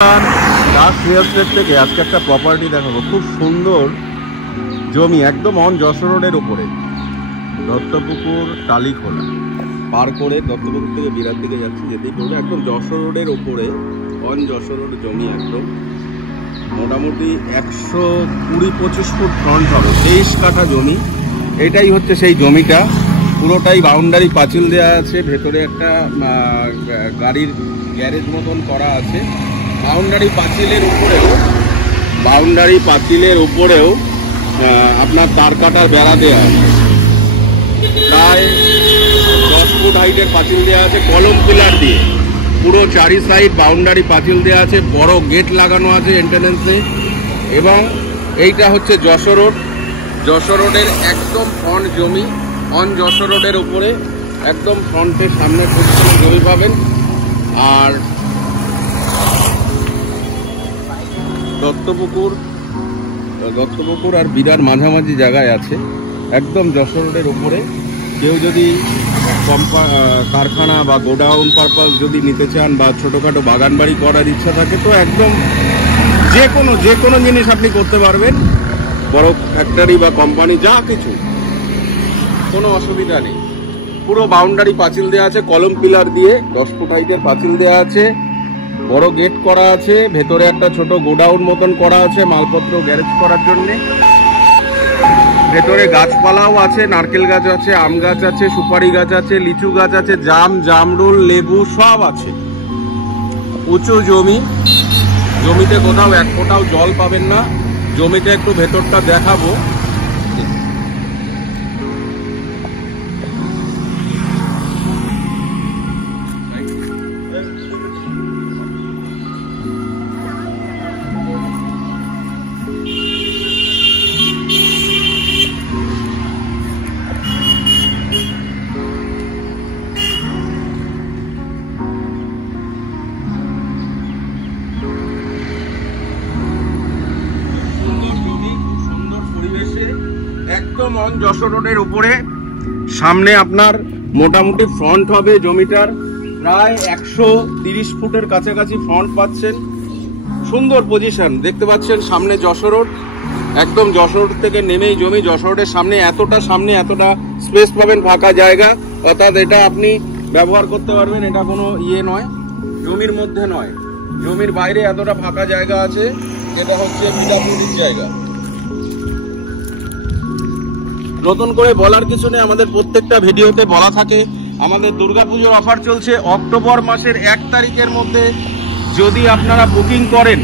Das real estate থেকে আজকে একটা প্রপার্টি দেখাবো। খুব সুন্দর জমি, একদম অন যশোর রোডের উপরে, দত্তপুকুর টালিখোলা পার করে দত্তপুকুর থেকে বিরাট দিকে যাচ্ছে, যেতেই পড়বে একদম যশোর রোডের উপরে, অন যশোর রোড জমি। একদম মোটামুটি 120-25 ফুট ফ্রন্ট হবে, 23 কাঠা জমি। এটাই হচ্ছে সেই জমিটা, পুরোটাই বাউন্ডারি পাঁচিল দেওয়া আছে, ভেতরে একটা গাড়ির গ্যারেজ মতন করা আছে। বাউন্ডারি পাঁচিলের উপরেও আপনার তার কাটার বেড়া দেওয়া আছে, প্রায় 10 ফুট হাইটের পাঁচিল দেওয়া আছে, কলম পিলার দিয়ে পুরো চারি সাইড বাউন্ডারি পাঁচিল দেওয়া আছে, বড় গেট লাগানো আছে এন্ট্রান্সে। এবং এইটা হচ্ছে যশোর রোড, যশোর রোডের একদম ফ্রন্ট জমি, অন যশোর রোডের উপরে একদম ফ্রন্টের সামনে পশ্চিমে জমি পাবেন। আর দত্তপুকুর আর বিরার মাঝামাঝি জায়গায় আছে, একদম যশোর রোডের উপরে। কেউ যদি কারখানা বা গোডাউন পারপাস যদি নিতে চান বা ছোটোখাটো বাগান বাড়ি করার ইচ্ছা থাকে, তো একদম যে কোনো জিনিস আপনি করতে পারবেন, বড় ফ্যাক্টরি বা কোম্পানি, যা কিছু, কোনো অসুবিধা নেই। পুরো বাউন্ডারি পাঁচিল দেওয়া আছে, কলম পিলার দিয়ে 10 ফুট হাইটের পাঁচিল দেওয়া আছে, বড় গেট করা আছে, ভেতরে একটা ছোট গোডাউন মতন করা আছে মালপত্র গ্যারেজ করার জন্যে। ভেতরে গাছপালাও আছে, নারকেল গাছ আছে, আম গাছ আছে, সুপারি গাছ আছে, লিচু গাছ আছে, জামরুল, লেবু সব আছে। উঁচু জমি, জমিতে কোথাও এক ফোঁটাও জল পাবেন না। জমিতে একটু ভেতরটা দেখাবো। একদম অন যশোর রোডের উপরে, সামনে আপনার মোটামুটি ফ্রন্ট হবে জমিটার প্রায় 130 ফুটের কাছাকাছি ফ্রন্ট পাচ্ছেন। সুন্দর পজিশন দেখতে পাচ্ছেন, সামনে যশোর রোড, একদম যশোর রোড থেকে নেমেই জমি। যশোর রোডের সামনে এতটা স্পেস পাবেন, ফাঁকা জায়গা, অর্থাৎ এটা আপনি ব্যবহার করতে পারবেন। এটা কোনো নয়, জমির মধ্যে নয়, জমির বাইরে এতটা ফাঁকা জায়গা আছে। এটা হচ্ছে পিডাব্লিউডির জায়গা। নতুন করে বলার কিছু নেই, আমাদের প্রত্যেকটা ভিডিওতে বলা থাকে। আমাদের দুর্গাপুজোর অফার চলছে, অক্টোবর মাসের 1 তারিখের মধ্যে যদি আপনারা বুকিং করেন,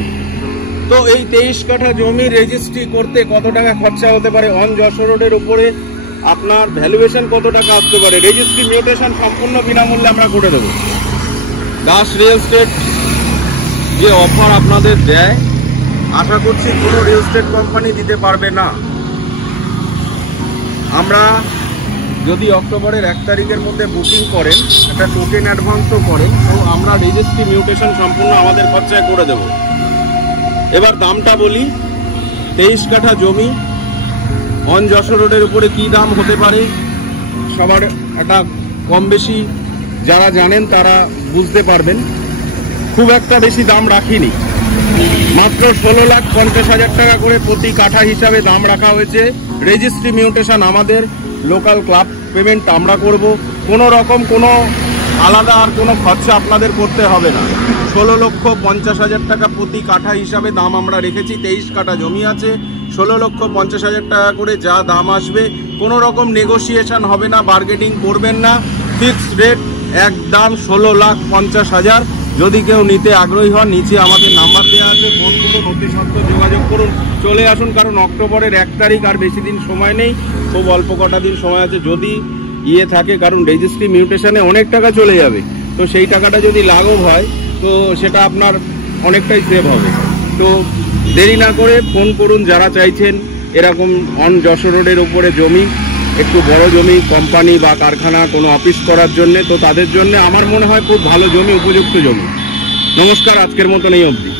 তো এই 23 কাঠা জমির রেজিস্ট্রি করতে কত টাকা খরচা হতে পারে, অন যশোর রোডের উপরে আপনার ভ্যালুয়েশন কত টাকা আসতে পারে, রেজিস্ট্রি মিউটেশন সম্পূর্ণ বিনামূল্যে আমরা করে দেবো। দাস রিয়েল এস্টেট যে অফার আপনাদের দেয়, আশা করছি কোনো রিয়েল এস্টেট কোম্পানি দিতে পারবে না। আমরা যদি অক্টোবরের 1 তারিখের মধ্যে বুকিং করেন, একটা টোকেন অ্যাডভান্সও করেন, তো আমরা রেজিস্ট্রি মিউটেশন সম্পূর্ণ আমাদের খরচায় করে দেব। এবার দামটা বলি, 23 কাঠা জমি অন যশোর রোডের উপরে কি দাম হতে পারে, সবার একটা কম বেশি যারা জানেন তারা বুঝতে পারবেন। খুব একটা বেশি দাম রাখিনি, মাত্র 16,50,000 টাকা করে প্রতি কাঠা হিসাবে দাম রাখা হয়েছে। রেজিস্ট্রি মিউটেশন আমাদের লোকাল ক্লাব পেমেন্ট আমরা করব, কোনো রকম কোনো আলাদা আর কোনো খরচা আপনাদের করতে হবে না। 16,50,000 টাকা প্রতি কাঠা হিসাবে দাম আমরা রেখেছি। 23 কাঠা জমি আছে, 16,50,000 টাকা করে যা দাম আসবে, কোনো রকম নেগোসিয়েশন হবে না, বার্গেনিং করবেন না, ফিক্সড রেট একদম 16,50,000। যদি কেউ নিতে আগ্রহী হন, নিচে আমাদের নাম্বার দেওয়া আছে, ফোন করুন, অতি সত্ত্বর যোগাযোগ করুন, চলে আসুন। কারণ অক্টোবরের 1 তারিখ আর বেশি দিন সময় নেই, খুব অল্প কটা দিন সময় আছে। যদি থাকে, কারণ রেজিস্ট্রি মিউটেশনে অনেক টাকা চলে যাবে, তো সেই টাকাটা যদি লাঘব হয় তো সেটা আপনার অনেকটাই সেভ হবে। তো দেরি না করে ফোন করুন যারা চাইছেন এরকম অন যশোর রোডের উপরে জমি, একটু বড় জমি, কোম্পানি বা কারখানা, কোনো অফিস করার জন্য, তো তাদের জন্য আমার মনে হয় খুব ভালো জমি, উপযুক্ত জমি। নমস্কার, আজকের মতন এই অবধি।